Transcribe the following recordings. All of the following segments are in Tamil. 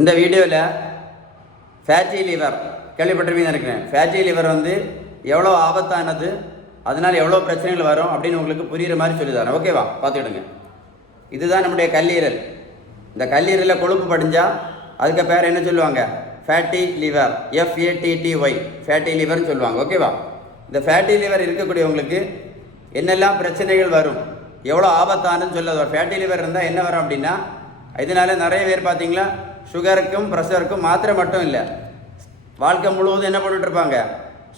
இந்த வீடியோவில் ஃபேட்டி லிவர் கேள்விப்பட்டிருப்பீங்கன்னு நினைக்கிறேன். ஃபேட்டி லிவர் எவ்வளோ ஆபத்தானது, அதனால் எவ்வளோ பிரச்சனைகள் வரும் அப்படின்னு உங்களுக்கு புரிகிற மாதிரி சொல்லி தரேன். ஓகேவா? பார்த்துக்கிடுங்க. இதுதான் நம்முடைய கல்லீரல். இந்த கல்லீரலில் கொழுப்பு படிஞ்சால் அதுக்கு பேர் என்ன சொல்லுவாங்க? Fatty liver. FATTY ஃபேட்டி லிவர்னு சொல்லுவாங்க. ஓகேவா? இந்த ஃபேட்டி லிவர் இருக்கக்கூடியவங்களுக்கு என்னெல்லாம் பிரச்சனைகள் வரும், எவ்வளோ ஆபத்தானதுன்னு சொல்ல. ஃபேட்டி லிவர் இருந்தால் என்ன வரும் அப்படின்னா, இதனால நிறைய பேர் பார்த்தீங்களா சுகருக்கும் ப்ரெஷருக்கும் மாத்திரை மட்டும் இல்லை, வாழ்க்கை முழுவதும் என்ன போட்டுட்ருப்பாங்க?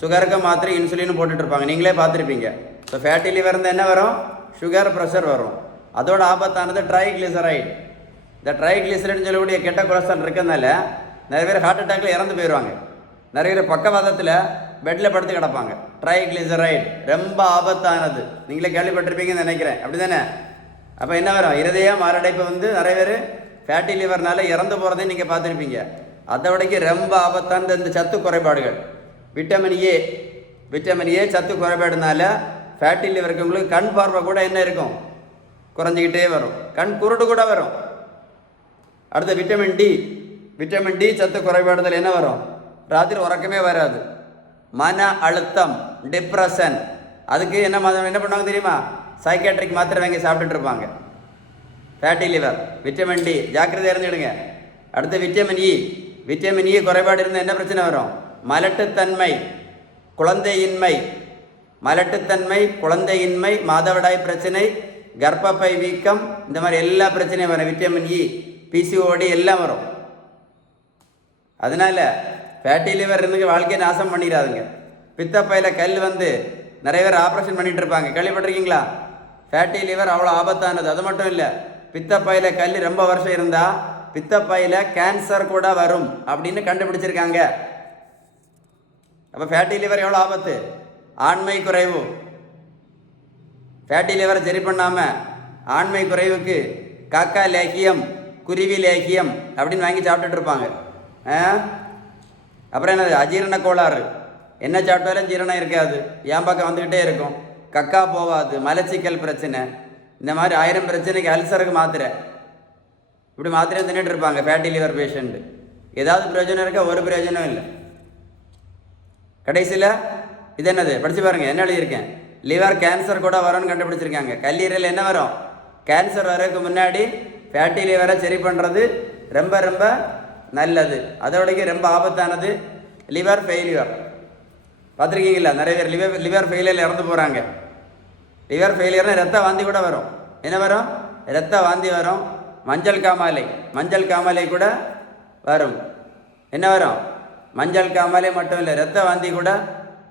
சுகருக்கும் மாத்திரை, இன்சுலினும் போட்டுட்ருப்பாங்க. நீங்களே பார்த்துருப்பீங்க. ஸோ ஃபேட்டி லிவர் இருந்தால் என்ன வரும்? சுகர், ப்ரெஷர் வரும். அதோட ஆபத்தானது ட்ரைக்ளிசரைடு. இந்த ட்ரைக்ளிசரைடுன்னு சொல்லக்கூடிய கெட்ட கொலஸ்ட்ரால் இருக்கிறதுனால நிறைய பேர் ஹார்ட் அட்டாக்ல இறந்து போயிடுவாங்க. நிறைய பேர் பக்கவாதத்தில் பெட்டில் படுத்து கிடப்பாங்க. ட்ரைக்ளிசரைடு ரொம்ப ஆபத்தானது. நீங்களே கேள்விப்பட்டிருப்பீங்கன்னு நினைக்கிறேன். அப்படி தானே? அப்போ என்ன வரும்? இருதய மாரடைப்பு நிறைய பேர் ஃபேட்டி லிவர்னால இறந்து போகிறதையும் நீங்கள் பார்த்துருப்பீங்க. அதை விடைக்கு ரொம்ப ஆபத்தான இந்த சத்து குறைபாடுகள், விட்டமின் ஏ சத்து குறைபாடுனால ஃபேட்டி லிவருக்கு உங்களுக்கு கண் பார்வை கூட என்ன இருக்கும்? குறைஞ்சிக்கிட்டே வரும். கண் குருடு கூட வரும். அடுத்த விட்டமின் டி சத்து குறைபாடுதல் என்ன வரும்? ராத்திரி உறக்கமே வராது. மன அழுத்தம், டிப்ரெஷன், அதுக்கு என்ன பண்ணுவாங்க தெரியுமா? சைக்காட்ரிக் மாத்திரை வாங்கி சாப்பிட்டுட்டு இருப்பாங்க. ஃபேட்டி லிவர், விட்டமின் டி ஜாக்கிரதையாக இருந்துடுங்க. அடுத்து விட்டமின் இ குறைபாடு இருந்தால் என்ன பிரச்சனை வரும்? மலட்டுத்தன்மை, குழந்தையின்மை, மாதவிடாய் பிரச்சனை, கர்ப்பப்பை வீக்கம், இந்த மாதிரி எல்லா பிரச்சனையும் வரும். விட்டமின் இ, PCOD எல்லாம் வரும். அதனால ஃபேட்டி லிவர் இருந்து வாழ்க்கையை நாசம் பண்ணிடாதுங்க. பித்தப்பையில் கல் நிறைய பேர் ஆப்ரேஷன் பண்ணிட்டு இருப்பாங்க. கேள்விப்பட்டிருக்கீங்களா? ஃபேட்டி லிவர் அவ்வளோ ஆபத்தானது. அது மட்டும் இல்லை, பித்தப்பையில் கல் ரொம்ப வருஷம் இருந்தால் பித்தப்பையில் கேன்சர் கூட வரும் அப்படின்னு கண்டுபிடிச்சிருக்காங்க. அப்போ ஃபேட்டி லிவர் எவ்வளோ ஆபத்து? ஆண்மை குறைவு. ஃபேட்டி லிவரை சரி பண்ணாமல் ஆண்மை குறைவுக்கு காக்கா லேகியம், குருவி லேகியம் அப்படின்னு வாங்கி சாப்பிட்டுட்டு இருப்பாங்க. அப்புறம் என்னது? அஜீரண கோளாறு. என்ன சாப்பிட்டாலும் ஜீரணம் இருக்காது, ஏன் பக்கம் வந்துக்கிட்டே இருக்கும், கக்கா போகாது, மலச்சிக்கல் பிரச்சனை, இந்த மாதிரி 1000 பிரச்சனைக்கு, அல்சருக்கு மாத்திரை, இப்படி மாத்திரை தின்னுட்டு இருப்பாங்க ஃபேட்டி லிவர் பேஷண்ட்டு. ஏதாவது பிரயோஜனம் இருக்கா? ஒரு பிரயோஜனம் இல்லை. கடைசியில் இது என்னது? படித்து பாருங்கள், என்ன எழுதியிருக்கேன். லிவர் கேன்சர் கூட வரும்னு கண்டுபிடிச்சிருக்காங்க. கல்லீரல் என்ன வரும்? கேன்சர் வரதுக்கு முன்னாடி ஃபேட்டி லிவரை சரி பண்ணுறது ரொம்ப ரொம்ப நல்லது. அதோடக்கு ரொம்ப ஆபத்தானது லிவர் ஃபெயிலியர். பார்த்துருக்கீங்களா? நிறைய பேர் லிவர் ஃபெயிலியரில் இறந்து போகிறாங்க. லிவர் ஃபெயிலியர்னால் ரத்த வாந்தி கூட வரும். என்ன வரும்? ரத்த வாந்தி வரும். மஞ்சள் காமாலை கூட வரும். என்ன வரும்? மஞ்சள் காமாலை மட்டும் இல்லை, ரத்த வாந்தி கூட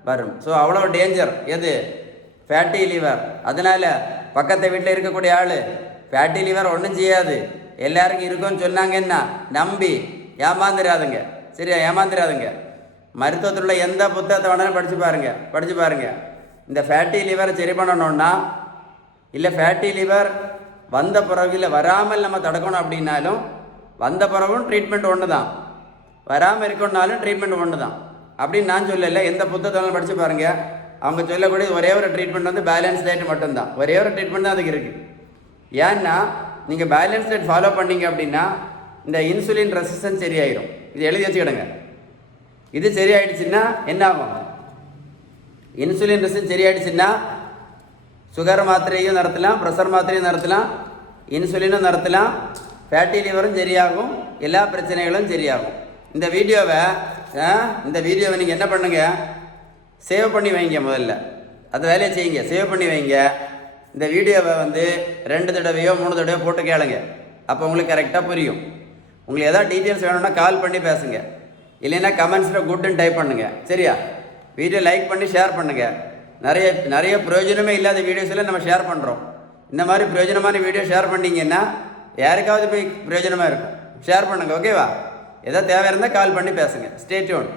வரும். ஸோ அவ்வளோ டேஞ்சர் எது? Fatty liver. அதனால் பக்கத்து வீட்டில் இருக்கக்கூடிய ஆள் ஃபேட்டி லிவர் ஒன்றும் செய்யாது, எல்லாருக்கும் இருக்குன்னு சொன்னாங்கன்னா நம்பி ஏமாந்துடாதுங்க. சரியா? ஏமாந்துடாதுங்க. மருத்துவத்தில் உள்ள எந்த புத்தகத்தை வேணாலும் படித்து பாருங்க. இந்த ஃபேட்டி லிவரை சரி பண்ணணுன்னா, இல்லை ஃபேட்டி லிவர் வந்த பிறகு இல்லை வராமல் நம்ம தடுக்கணும் அப்படின்னாலும், வந்த பிறகும் ட்ரீட்மெண்ட் ஒன்று தான், வராமல் இருக்கணும்னாலும் ட்ரீட்மெண்ட் ஒன்று தான் அப்படின்னு நான் சொல்லலை. எந்த புத்தகத்தாலும் படித்து பாருங்கள். அவங்க சொல்லக்கூடிய ஒரே ஒரு ட்ரீட்மெண்ட் பேலன்ஸ் டயட் மட்டும்தான். ஒரே ஒரு ட்ரீட்மெண்ட் தான் அதுக்கு இருக்குது. ஏன்னா நீங்கள் பேலன்ஸ் டயட் ஃபாலோ பண்ணீங்க அப்படின்னா இந்த இன்சுலின் ரெசிஸ்டன்ஸ் சரியாயிடும். இது எழுதி வச்சுக்கிடுங்க. இது சரியாயிடுச்சுன்னா என்ன ஆகும்? இன்சுலின் ரெசிஸ்டன்ஸ் சரியாயிடுச்சுன்னா சுகர் மாத்திரையும் நிறுத்தலாம், ப்ரெஷர் மாத்திரையும் நிறுத்தலாம், இன்சுலினும் நிறுத்தலாம், ஃபேட்டி லிவரும் சரியாகும், எல்லா பிரச்சனைகளும் சரியாகும். இந்த வீடியோவை நீங்கள் என்ன பண்ணுங்கள்? சேவ் பண்ணி வைங்க. முதல்ல அந்த வேலையை செய்யுங்க, சேவ் பண்ணி வைங்க. இந்த வீடியோவை 2 தடவையோ 3 தடவையோ போட்டு கேளுங்க. அப்போ உங்களுக்கு கரெக்டாக புரியும். உங்களுக்கு எதாவது டீட்டெயில்ஸ் வேணும்னா கால் பண்ணி பேசுங்க, இல்லைன்னா கமெண்ட்ஸில் குட்டுன்னு டைப் பண்ணுங்கள். சரியா? வீடியோ லைக் பண்ணி ஷேர் பண்ணுங்கள். நிறைய பிரயோஜனமே இல்லாத வீடியோஸில் நம்ம ஷேர் பண்ணுறோம். இந்த மாதிரி பிரயோஜனமான வீடியோ ஷேர் பண்ணிங்கன்னா யாருக்காவது போய் பிரயோஜனமாக இருக்கும். ஷேர் பண்ணுங்கள். ஓகேவா? எதாவது தேவை இருந்தால் கால் பண்ணி பேசுங்க. Stay tune.